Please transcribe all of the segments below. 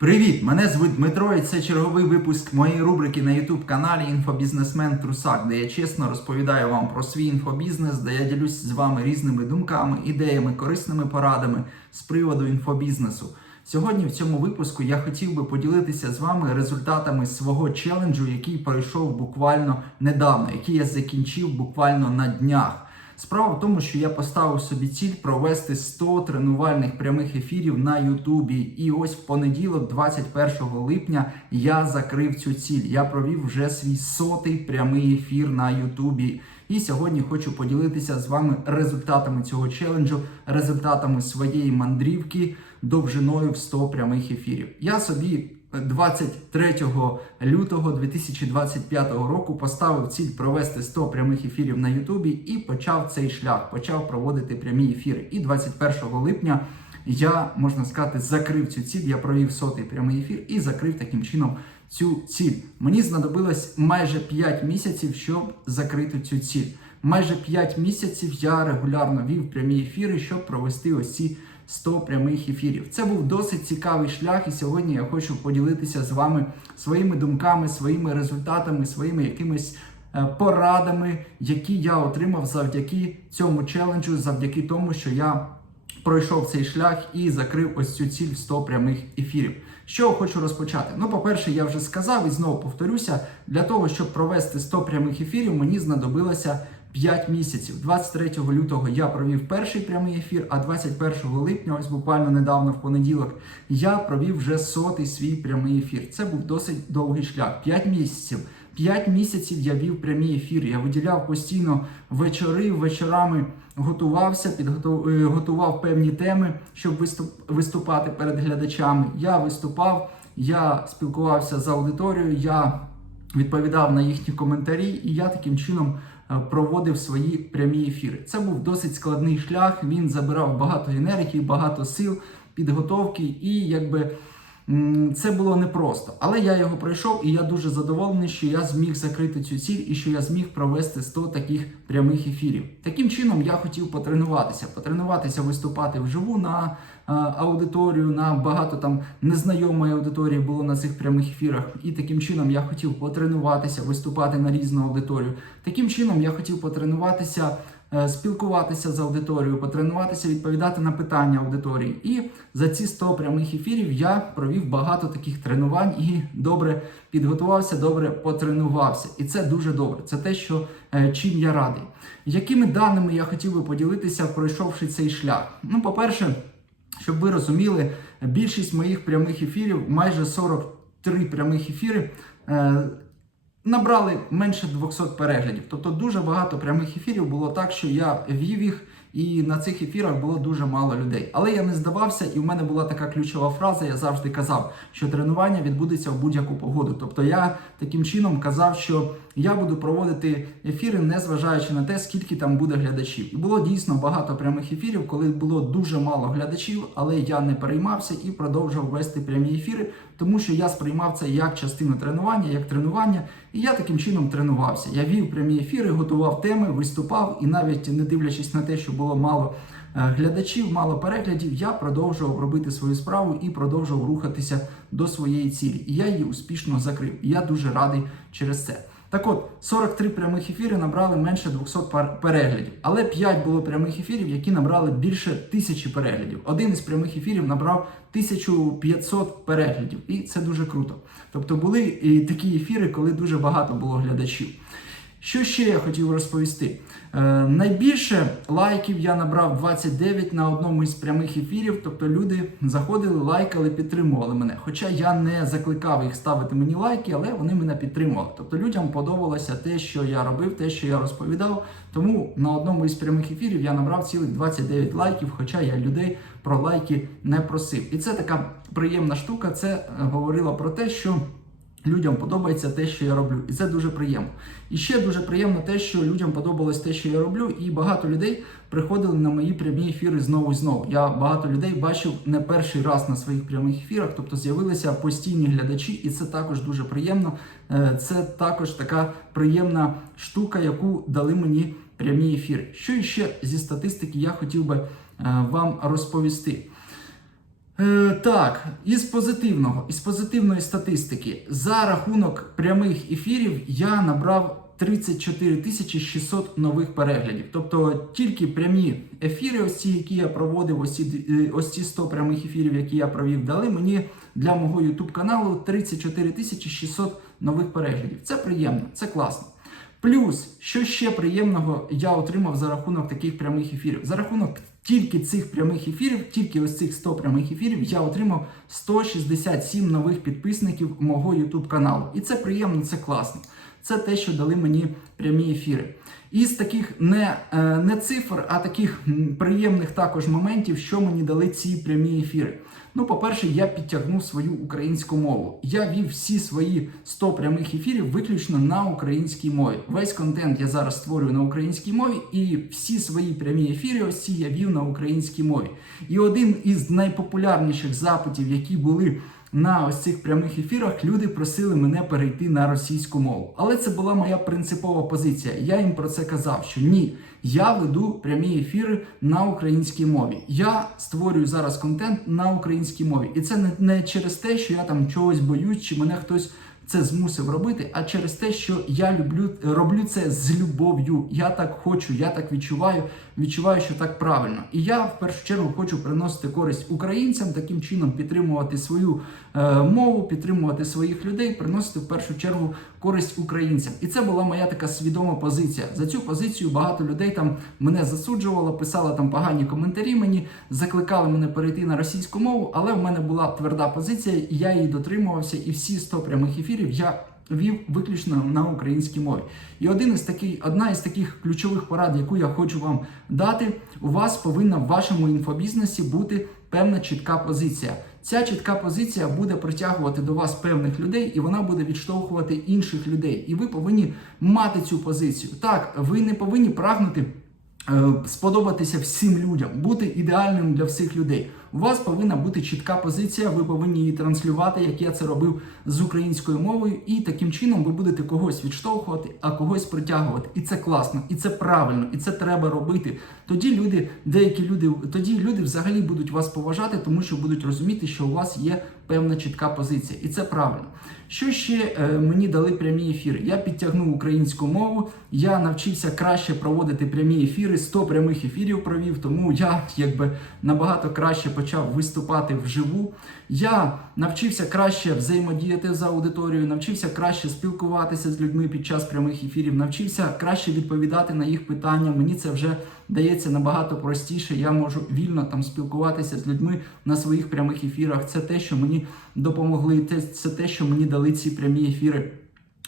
Привіт! Мене звуть Дмитро, і це черговий випуск моєї рубрики на YouTube каналі Інфобізнесмен Трусак, де я чесно розповідаю вам про свій інфобізнес, де я ділюсь з вами різними думками, ідеями, корисними порадами з приводу інфобізнесу. Сьогодні в цьому випуску я хотів би поділитися з вами результатами свого челенджу, який пройшов буквально недавно, який я закінчив буквально на днях. Справа в тому, що я поставив собі ціль провести 100 тренувальних прямих ефірів на Ютубі. І ось в понеділок, 21 липня, я закрив цю ціль. Я провів вже свій сотий прямий ефір на Ютубі. І сьогодні хочу поділитися з вами результатами цього челенджу, результатами своєї мандрівки довжиною в 100 прямих ефірів. Я собі 23 лютого 2025 року поставив ціль провести 100 прямих ефірів на Ютубі і почав цей шлях, почав проводити прямі ефіри. І 21 липня я можна сказати закрив цю ціль. Я провів сотий прямий ефір і закрив таким чином цю ціль. Мені знадобилось майже 5 місяців, щоб закрити цю ціль. Майже 5 місяців я регулярно вів прямі ефіри, щоб провести ось ці 100 прямих ефірів. Це був досить цікавий шлях, і сьогодні я хочу поділитися з вами своїми думками, своїми результатами, своїми якимись е, порадами, які я отримав завдяки цьому челенджу, завдяки тому, що я пройшов цей шлях і закрив ось цю ціль в 100 прямих ефірів. Що хочу розпочати? Ну, по-перше, я вже сказав і знову повторюся: для того, щоб провести 100 прямих ефірів, мені знадобилося 5 місяців. 23 лютого я провів перший прямий ефір, а 21 липня, ось буквально недавно в понеділок, я провів вже сотий свій прямий ефір. Це був досить довгий шлях. 5 місяців. 5 місяців я вів прямі ефіри. Я виділяв постійно вечори, вечорами готувався, підготував готував певні теми, щоб виступати перед глядачами. Я виступав, я спілкувався з аудиторією, я відповідав на їхні коментарі, і я таким чином е, проводив свої прямі ефіри. Це був досить складний шлях. Він забирав багато енергії, багато сил, підготовки, і якби це було непросто. Але я його пройшов, і я дуже задоволений, що я зміг закрити цю ціль і що я зміг провести 100 таких прямих ефірів. Таким чином я хотів потренуватися, потренуватися виступати вживу на е, аудиторію, на багато там незнайомої аудиторії було на цих прямих ефірах. І таким чином я хотів потренуватися, виступати на різну аудиторію. Таким чином я хотів потренуватися. Е, Спілкуватися з аудиторією, потренуватися, відповідати на питання аудиторії. І за ці 100 прямих ефірів я провів багато таких тренувань і добре підготувався, добре потренувався. І це дуже добре. Це те, що е, чим я радий. Якими даними я хотів би поділитися, пройшовши цей шлях? Ну, по-перше, щоб ви розуміли, більшість моїх прямих ефірів, майже 43 прямих ефіри. Набрали менше 200 переглядів. Тобто дуже багато прямих ефірів було так, що я вів їх, і на цих ефірах було дуже мало людей. Але я не здавався, і в мене була така ключова фраза. Я завжди казав, що тренування відбудеться в будь-яку погоду. Тобто я таким чином казав, що я буду проводити ефіри, незважаючи на те, скільки там буде глядачів. І було дійсно багато прямих ефірів, коли було дуже мало глядачів, але я не переймався і продовжував вести прямі ефіри, тому що я сприймав це як частину тренування, як тренування, і я таким чином тренувався. Я вів прямі ефіри, готував теми, виступав, і навіть не дивлячись на те, що було мало е, глядачів, мало переглядів, я продовжував робити свою справу і продовжував рухатися до своєї цілі. І я її успішно закрив. І я дуже радий через це. Так от, 43 прямих ефіри набрали менше 200 пар- переглядів, але 5 було прямих ефірів, які набрали більше тисячі переглядів. Один із прямих ефірів набрав 1500 переглядів, і це дуже круто. Тобто були і такі ефіри, коли дуже багато було глядачів. Що ще я хотів розповісти? Е, найбільше лайків я набрав 29 на одному із прямих ефірів. Тобто люди заходили, лайкали, підтримували мене. Хоча я не закликав їх ставити мені лайки, але вони мене підтримували. Тобто людям подобалося те, що я робив, те, що я розповідав. Тому на одному із прямих ефірів я набрав цілих 29 лайків, хоча я людей про лайки не просив. І це така приємна штука. Це е, говорило про те, що. Людям подобається те, що я роблю, і це дуже приємно. І ще дуже приємно те, що людям подобалось те, що я роблю, і багато людей приходили на мої прямі ефіри знову і знову. Я багато людей бачив не перший раз на своїх прямих ефірах, тобто з'явилися постійні глядачі, і це також дуже приємно. Е, Це також така приємна штука, яку дали мені прямі ефіри. Що ще зі статистики я хотів би е, вам розповісти. Е, так, із позитивного, із позитивної статистики, за рахунок прямих ефірів я набрав 34 тисячі 600 нових переглядів. Тобто тільки прямі ефіри, ось ці, які я проводив, ось ці, е, ось ці 100 прямих ефірів, які я провів, дали мені для мого YouTube каналу 34 тисячі 600 нових переглядів. Це приємно, це класно. Плюс, що ще приємного я отримав за рахунок таких прямих ефірів. За рахунок тільки цих прямих ефірів, тільки ось цих 100 прямих ефірів, я отримав 167 нових підписників мого YouTube каналу. І це приємно, це класно. Це те, що дали мені прямі ефіри. Із таких не, е, не цифр, а таких приємних також моментів, що мені дали ці прямі ефіри. Ну, по-перше, я підтягнув свою українську мову. Я вів всі свої 100 прямих ефірів виключно на українській мові. Весь контент я зараз створюю на українській мові, і всі свої прямі ефіри ось ці я вів на українській мові. І один із найпопулярніших запитів, які були на ось цих прямих ефірах, люди просили мене перейти на російську мову. Але це була моя принципова позиція. Я їм про це казав, що ні. Я веду прямі ефіри на українській мові. Я створюю зараз контент на українській мові, і це не, через те, що я там чогось боюсь, чи мене хтось це змусив робити, а через те, що я люблю роблю це з любов'ю. Я так хочу, я так відчуваю. Відчуваю, що так правильно. І я в першу чергу хочу приносити користь українцям, таким чином підтримувати свою е, мову, підтримувати своїх людей, приносити в першу чергу користь українцям. І це була моя така свідома позиція. За цю позицію багато людей там мене засуджувало, писали там погані коментарі. Мені закликали мене перейти на російську мову, але в мене була тверда позиція, і я її дотримувався. І всі 100 прямих ефірів я вів виключно на українській мові. І один із таких, одна із таких ключових порад, яку я хочу вам дати, у вас повинна в вашому інфобізнесі бути певна чітка позиція. Ця чітка позиція буде притягувати до вас певних людей, і вона буде відштовхувати інших людей. І ви повинні мати цю позицію. Так, ви не повинні прагнути. е, Сподобатися всім людям, бути ідеальним для всіх людей. У вас повинна бути чітка позиція, ви повинні її транслювати, як я це робив з українською мовою, і таким чином ви будете когось відштовхувати, а когось притягувати. І це класно, і це правильно, і це треба робити. Тоді люди, деякі люди, тоді люди взагалі будуть вас поважати, тому що будуть розуміти, що у вас є певна чітка позиція, і це правильно. Що ще е, мені дали прямі ефіри? Я підтягнув українську мову, я навчився краще проводити прямі ефіри, 100 прямих ефірів провів, тому я якби набагато краще почав виступати вживу. Я навчився краще взаємодіяти з аудиторією, навчився краще спілкуватися з людьми під час прямих ефірів, навчився краще відповідати на їх питання. Мені це вже дається набагато простіше. Я можу вільно там спілкуватися з людьми на своїх прямих ефірах. Це те, що мені допомогли. Це те, що мені дали ці прямі ефіри.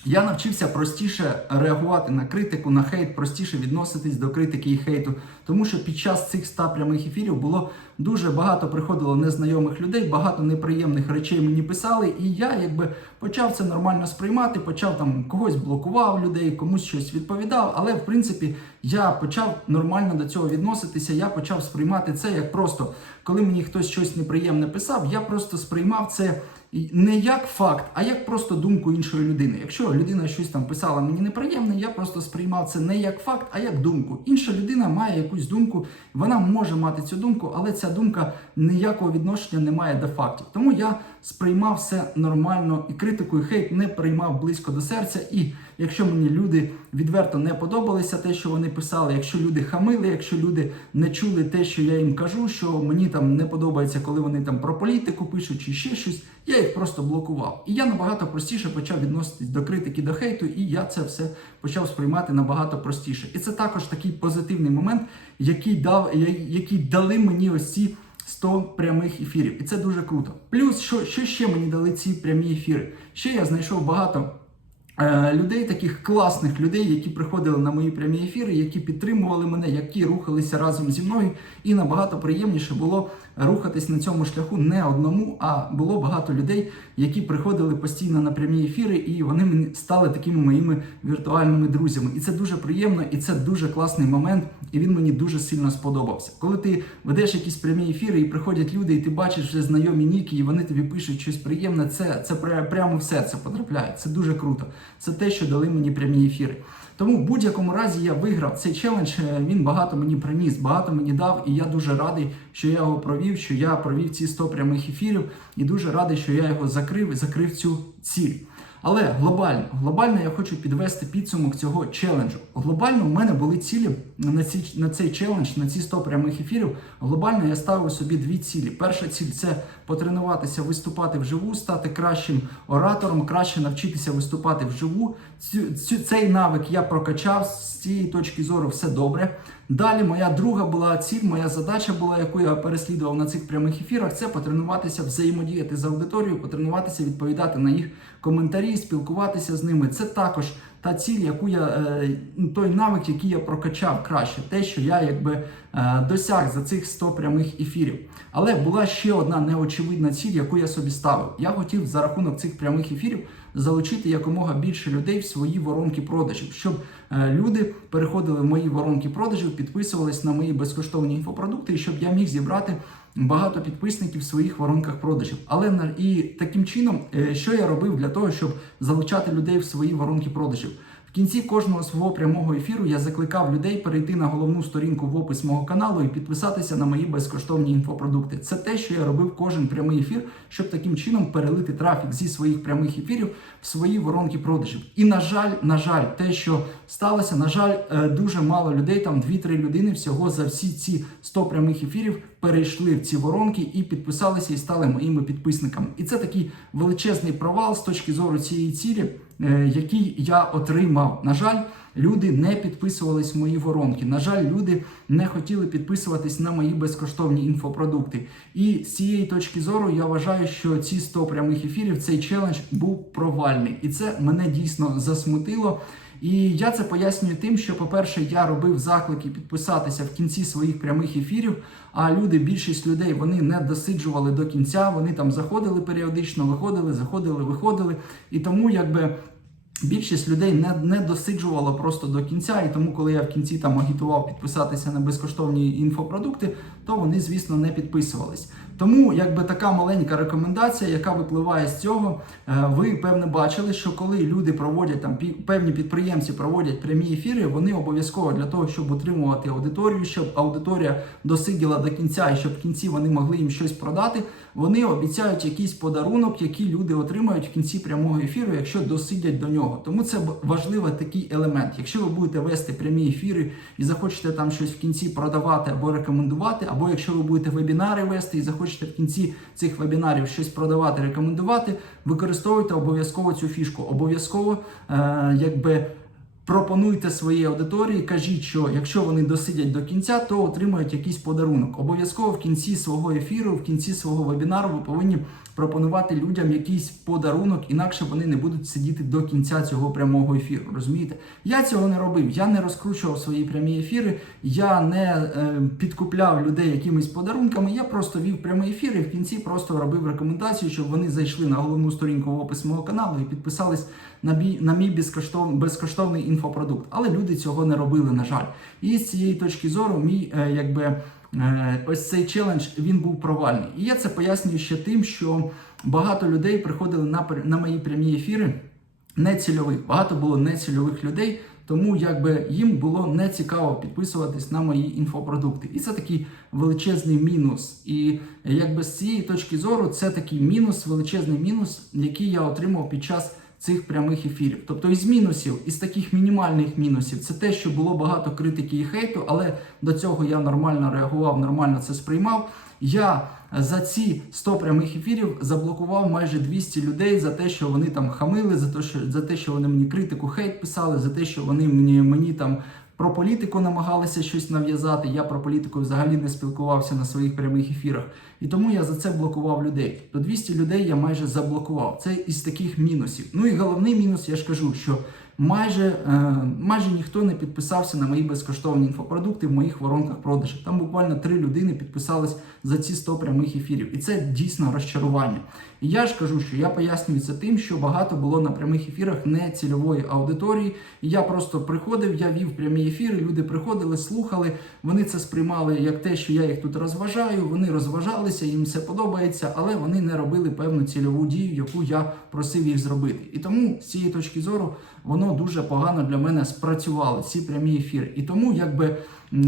Я навчився простіше реагувати на критику, на хейт, простіше відноситись до критики і хейту, тому що під час цих 100 прямих ефірів було дуже багато приходило незнайомих людей, багато неприємних речей мені писали, і я якби почав це нормально сприймати, почав там когось блокував людей, комусь щось відповідав. Але в принципі я почав нормально до цього відноситися. Я почав сприймати це як просто коли мені хтось щось неприємне писав, я просто сприймав це. Не як факт, а як просто думку іншої людини. Якщо людина щось там писала мені неприємне, я просто сприймав це не як факт, а як думку. Інша людина має якусь думку, вона може мати цю думку, але ця думка ніякого відношення не має до фактів. Тому я сприймав все нормально і критику, і хейт не приймав близько до серця. І якщо мені люди відверто не подобалися, те, що вони писали, якщо люди хамили, якщо люди не чули те, що я їм кажу, що мені там не подобається, коли вони там про політику пишуть чи ще щось, я їх просто блокував. І я набагато простіше почав відноситись до критики, до хейту, і я це все почав сприймати набагато простіше. І це також такий позитивний момент, який дав, який дали мені ось ці 100 прямих ефірів. І це дуже круто. Плюс, що, що ще мені дали ці прямі ефіри? Ще я знайшов багато. е, Людей, таких класних людей, які приходили на мої прямі ефіри, які підтримували мене, які рухалися разом зі мною, і набагато приємніше було рухатись на цьому шляху не одному, а було багато людей, які приходили постійно на прямі ефіри, і вони мені стали такими моїми віртуальними друзями. І це дуже приємно, і це дуже класний момент, і він мені дуже сильно сподобався. Коли ти ведеш якісь прямі ефіри, і приходять люди, і ти бачиш вже знайомі ніки, і вони тобі пишуть щось приємне, це, це прямо в серце потрапляє. Це дуже круто. це те, що дали мені прямі ефіри. Тому в будь-якому разі я виграв цей челендж. е, Він багато мені приніс, багато мені дав, і я дуже радий, що я його провів, що я провів ці 100 прямих ефірів, і дуже радий, що я його закрив і закрив цю ціль. Але глобально, глобально я хочу підвести підсумок цього челенджу. Глобально в мене були цілі на ці на цей челендж, на ці 100 прямих ефірів. Глобально я ставив собі дві цілі. Перша ціль це потренуватися виступати вживу, стати кращим оратором, краще навчитися виступати вживу. Цю, цю цей навик я прокачав з цієї точки зору, все добре. Далі моя друга була ціль, моя задача була, яку я переслідував на цих прямих ефірах, це потренуватися взаємодіяти з аудиторією, потренуватися відповідати на їх коментарі, спілкуватися з ними. Це також та ціль, яку я е, ну, той навик, який я прокачав краще, те, що я якби е, досяг за цих 100 прямих ефірів. Але була ще одна неочевидна ціль, яку я собі ставив. Я хотів за рахунок цих прямих ефірів залучити якомога більше людей в свої воронки продажів, щоб е, люди переходили в мої воронки продажів, підписувались на мої безкоштовні інфопродукти, і щоб я міг зібрати багато підписників в своїх воронках продажів. Але і таким чином, е, що я робив для того, щоб залучати людей в свої воронки продажів. Кінці кожного свого прямого ефіру я закликав людей перейти на головну сторінку в опис мого каналу і підписатися на мої безкоштовні інфопродукти. Це те, що я робив кожен прямий ефір, щоб таким чином перелити трафік зі своїх прямих ефірів в свої воронки продажів. І на жаль, на жаль, те, що сталося, на жаль, е, дуже мало людей, там 2-3 людини всього за всі ці 100 прямих ефірів перейшли в ці воронки і підписалися і стали моїми підписниками. І це такий величезний провал з точки зору цієї цілі, е, який я отримав. На жаль, люди не підписувались в мої воронки. На жаль, люди не хотіли підписуватись на мої безкоштовні інфопродукти. І з цієї точки зору я вважаю, що ці 100 прямих ефірів, цей челендж був провальний, і це мене дійсно засмутило. І я це пояснюю тим, що, по-перше, я робив заклики підписатися в кінці своїх прямих ефірів. А люди, більшість людей, вони не досиджували до кінця. Вони там заходили періодично, виходили, заходили, виходили. І тому, якби. Більшість людей не, не досиджувала просто до кінця, і тому, коли я в кінці там агітував підписатися на безкоштовні інфопродукти, то вони, звісно, не підписувались. Тому, якби така маленька рекомендація, яка випливає з цього, е, ви певне бачили, що коли люди проводять там певні підприємці проводять прямі ефіри, вони обов'язково для того, щоб утримувати аудиторію, щоб аудиторія досиділа до кінця, і щоб в кінці вони могли їм щось продати. Вони обіцяють якийсь подарунок, який люди отримають в кінці прямого ефіру, якщо досидять до нього. Тому це важливий такий елемент. Якщо ви будете вести прямі ефіри і захочете там щось в кінці продавати або рекомендувати, або якщо ви будете вебінари вести і захочете в кінці цих вебінарів щось продавати, рекомендувати, використовуйте обов'язково цю фішку. Обов'язково, е, якби. Пропонуйте своїй аудиторії, кажіть, що якщо вони досидять до кінця, то отримають якийсь подарунок. Обов'язково в кінці свого ефіру, в кінці свого вебінару, ви повинні пропонувати людям якийсь подарунок, інакше вони не будуть сидіти до кінця цього прямого ефіру. Розумієте? Я цього не робив. Я не розкручував свої прямі ефіри, я не е, підкупляв людей якимись подарунками. Я просто вів прямий ефір і в кінці просто робив рекомендацію, щоб вони зайшли на головну сторінку в опис мого каналу і підписались на бій на мій безкоштовний безкоштовний інфопродукт. Але люди цього не робили, на жаль. І з цієї точки зору, мій е, якби. Е, Ось цей челендж він був провальний. І я це пояснюю ще тим, що багато людей приходили на, на мої прямі ефіри нецільових. Багато було нецільових людей, тому якби їм було не цікаво підписуватись на мої інфопродукти. І це такий величезний мінус. І якби з цієї точки зору, це такий мінус, величезний мінус, який я отримав під час цих прямих ефірів. Тобто із мінусів, із таких мінімальних мінусів, це те, що було багато критики і хейту, але до цього я нормально реагував, нормально це сприймав. Я за ці 100 прямих ефірів заблокував майже 200 людей за те, що вони там хамили, за те, що за те, що вони мені критику, хейт писали, за те, що вони мені, мені там про політику намагалися щось нав'язати. Я про політику взагалі не спілкувався на своїх прямих ефірах. І тому я за це блокував людей. До 200 людей я майже заблокував. Це із таких мінусів. Ну і головний мінус, я ж кажу, що майже, е, майже ніхто не підписався на мої безкоштовні інфопродукти в моїх воронках продажів. Там буквально три людини підписались за ці 100 прямих ефірів. І це дійсно розчарування. І я ж кажу, що я пояснюю це тим, що багато було на прямих ефірах не цільової аудиторії. І я просто приходив, я вів прямі ефіри, люди приходили, слухали, вони це сприймали як те, що я їх тут розважаю. Вони розважалися, їм все подобається, але вони не робили певну цільову дію, яку я просив їх зробити. І тому з цієї точки зору воно дуже погано для мене спрацювало, ці прямі ефіри. І тому, якби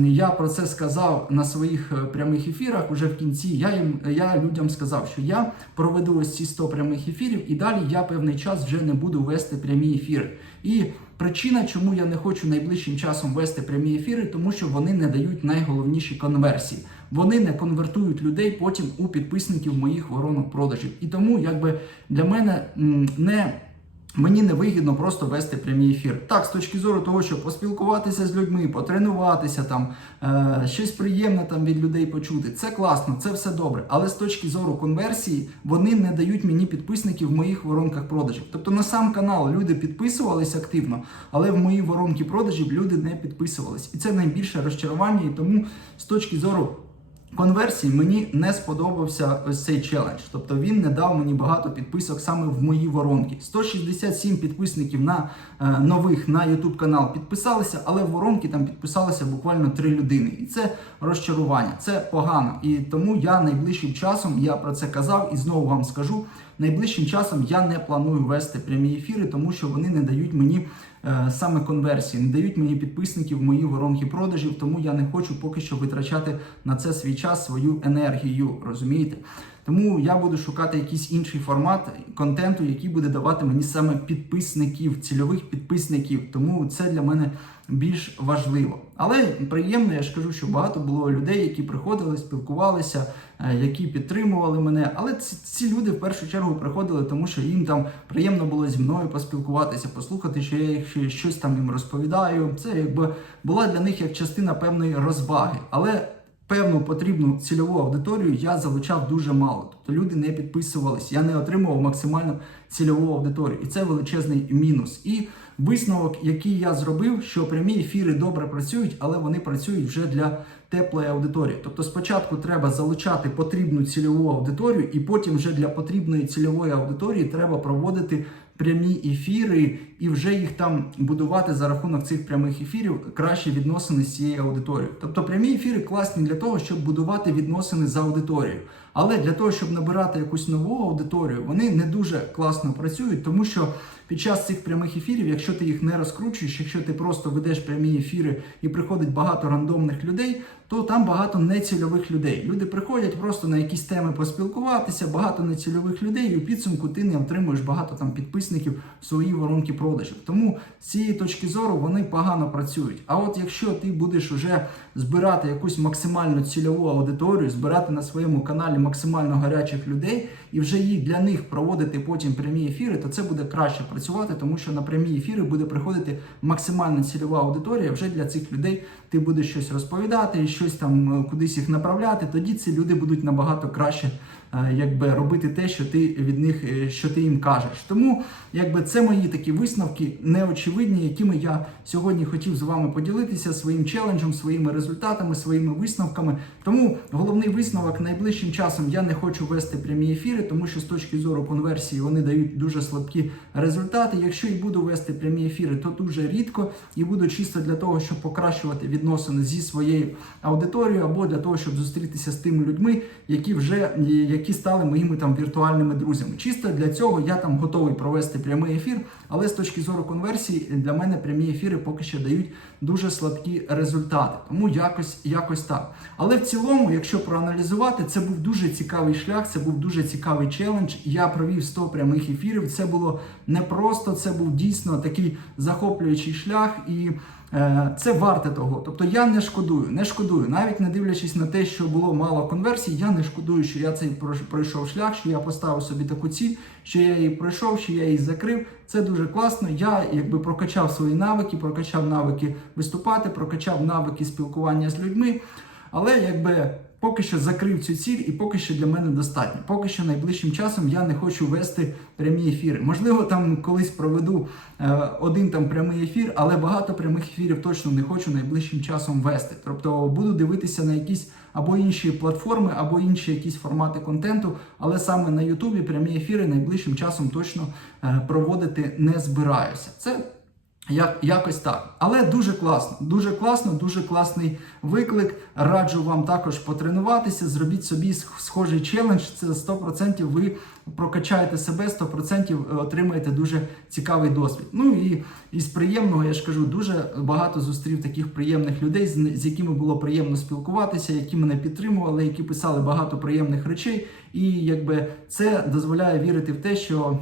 я про це сказав на своїх е, прямих ефірах, уже в кінці я їм я людям сказав, що я проведу ось ці 100 прямих ефірів, і далі я певний час вже не буду вести прямі ефіри. І причина, чому я не хочу найближчим часом вести прямі ефіри, тому що вони не дають найголовніші конверсії. Вони не конвертують людей потім у підписників моїх воронок продажів. І тому, якби для мене не Мені не вигідно просто вести прямі ефіри. Так, з точки зору того, щоб поспілкуватися з людьми, потренуватися там, е, щось приємне там від людей почути. Це класно, це все добре. Але з точки зору конверсії вони не дають мені підписників в моїх воронках продажів. Тобто на сам канал люди підписувались активно, але в мої воронки продажів люди не підписувались. І це найбільше розчарування. І тому з точки зору. Конверсії мені не сподобався ось цей челендж. Тобто він не дав мені багато підписок саме в мої воронки. 167 підписників на е, нових на YouTube канал підписалися, але в воронки там підписалися буквально 3 людини. І це розчарування, це погано. І тому я найближчим часом я про це казав і знову вам скажу. Найближчим часом я не планую вести прямі ефіри, тому що вони не дають мені саме конверсії, не дають мені підписників мої воронки продажів, тому я не хочу поки що витрачати на це свій час, свою енергію. Розумієте? Тому я буду шукати якийсь інший формат контенту, який буде давати мені саме підписників, цільових підписників. Тому це для мене більш важливо. Але приємно, я ж кажу, що багато було людей, які приходили, спілкувалися, е, які підтримували мене. Але ці, ці люди в першу чергу приходили, тому що їм там приємно було зі мною поспілкуватися, послухати, що я їх щось там їм розповідаю. Це якби була для них як частина певної розваги. Але певну потрібну цільову аудиторію я залучав дуже мало. Тобто люди не підписувались, я не отримував максимально цільову аудиторію. І це величезний мінус. І висновок, який я зробив, що прямі ефіри добре працюють, але вони працюють вже для теплої аудиторії. Тобто спочатку треба залучати потрібну цільову аудиторію, і потім вже для потрібної цільової аудиторії треба проводити прямі ефіри і вже їх там будувати за рахунок цих прямих ефірів кращі відносини з цією аудиторією. Тобто прямі ефіри класні для того, щоб будувати відносини з аудиторією. Але для того, щоб набирати якусь нову аудиторію, вони не дуже класно працюють, тому що під час цих прямих ефірів, якщо ти їх не розкручуєш, якщо ти просто ведеш прямі ефіри і приходить багато рандомних людей, то там багато нецільових людей. Люди приходять просто на якісь теми поспілкуватися, багато нецільових людей, і у підсумку ти не отримуєш багато там підписників свої воронки продажів. Тому з цієї точки зору вони погано працюють. А от якщо ти будеш уже збирати якусь максимально цільову аудиторію, збирати на своєму каналі максимально гарячих людей і вже їх для них проводити потім прямі ефіри, то це буде краще працювати, тому що на прямі ефіри буде приходити максимально цільова аудиторія. Вже для цих людей ти будеш щось розповідати, щось там е, кудись їх направляти. Тоді ці люди будуть набагато краще якби робити те, що ти від них, е, що ти їм кажеш. Тому якби це мої такі висновки неочевидні, якими я сьогодні хотів з вами поділитися своїм челенджем, своїми результатами, своїми висновками. Тому головний висновок найближчим часом я не хочу вести прямі ефіри, тому що з точки зору конверсії вони дають дуже слабкі результати. Якщо і буду вести прямі ефіри, то дуже рідко і буду чисто для того, щоб покращувати відносини зі своєю аудиторією, або для того, щоб зустрітися з тими людьми, які вже які стали моїми там віртуальними друзями. Чисто для цього я там готовий провести прямий ефір, але з точки зору конверсії для мене прямі ефіри поки що дають дуже слабкі результати. Тому якось якось так. Але в цілому, якщо проаналізувати, це був дуже цікавий шлях, це був дуже цікавий челендж. Я провів 100 прямих ефірів. Це було непросто, це був дійсно такий захоплюючий шлях і. Е, Це варте того. Тобто я не шкодую, не шкодую, навіть не дивлячись на те, що було мало конверсій, я не шкодую, що я цей пройшов шлях, що я поставив собі таку ціль, що я її пройшов, що я її закрив. Це дуже класно. Я якби прокачав свої навики, прокачав навики виступати, прокачав навики спілкування з людьми. Але якби поки що закрив цю ціль, і поки що для мене достатньо. Поки що найближчим часом я не хочу вести прямі ефіри. Можливо, там колись проведу е, один там прямий ефір, але багато прямих ефірів точно не хочу найближчим часом вести. Тобто буду дивитися на якісь або інші платформи, або інші якісь формати контенту. Але саме на Ютубі прямі ефіри найближчим часом точно е, проводити не збираюся. Це як, якось так. Але дуже класно, дуже класно, дуже класний виклик. Раджу вам також потренуватися, зробіть собі схожий челендж. Це 100% ви прокачаєте себе, 100% отримаєте дуже цікавий досвід. Ну і із приємного, я ж кажу, дуже багато зустрів таких приємних людей, з, з якими було приємно спілкуватися, які мене підтримували, які писали багато приємних речей. І якби це дозволяє вірити в те, що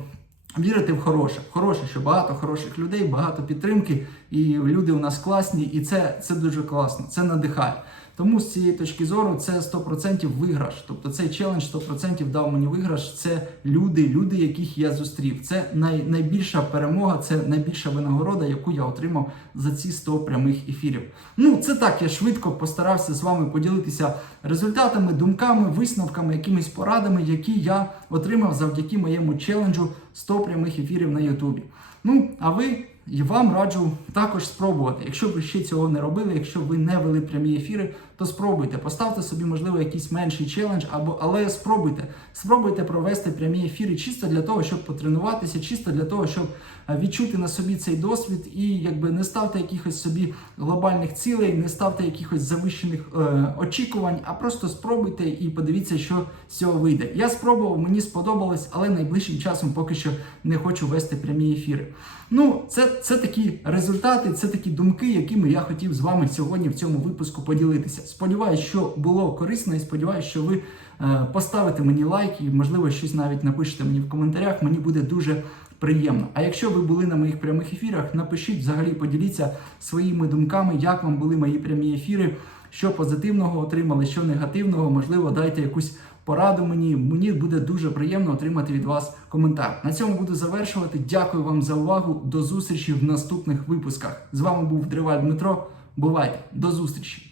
вірити в хороше. Хороше, що багато хороших людей, багато підтримки, і люди у нас класні, і це, це дуже класно, це надихає. Тому з цієї точки зору це 100% виграш. Тобто цей челендж 100% дав мені виграш. Це люди, люди, яких я зустрів. Це най, найбільша перемога, це найбільша винагорода, яку я отримав за ці 100 прямих ефірів. Ну, це так, я швидко постарався з вами поділитися результатами, думками, висновками, якимись порадами, які я отримав завдяки моєму челенджу 100 прямих ефірів на Ютубі. Ну, а ви і вам раджу також спробувати. Якщо ви ще цього не робили, якщо ви не вели прямі ефіри, то спробуйте. Поставте собі, можливо, якийсь менший челендж, або але спробуйте. Спробуйте провести прямі ефіри чисто для того, щоб потренуватися, чисто для того, щоб е, відчути на собі цей досвід і якби не ставте якихось собі глобальних цілей, не ставте якихось завищених е, очікувань, а просто спробуйте і подивіться, що з цього вийде. Я спробував, мені сподобалось, але найближчим часом поки що не хочу вести прямі ефіри. Ну, це, це такі результати, це такі думки, якими я хотів з вами сьогодні в цьому випуску поділитися. Сподіваюсь, що було корисно, і сподіваюся, що ви е, поставите мені лайк і, можливо, щось навіть напишете мені в коментарях. Мені буде дуже приємно. А якщо ви були на моїх прямих ефірах, напишіть взагалі, поділіться своїми думками, як вам були мої прямі ефіри, що позитивного отримали, що негативного. Можливо, дайте якусь пораду мені. Мені буде дуже приємно отримати від вас коментар. На цьому буду завершувати. Дякую вам за увагу. До зустрічі в наступних випусках. З вами був Дриваль Дмитро. Бувайте, до зустрічі!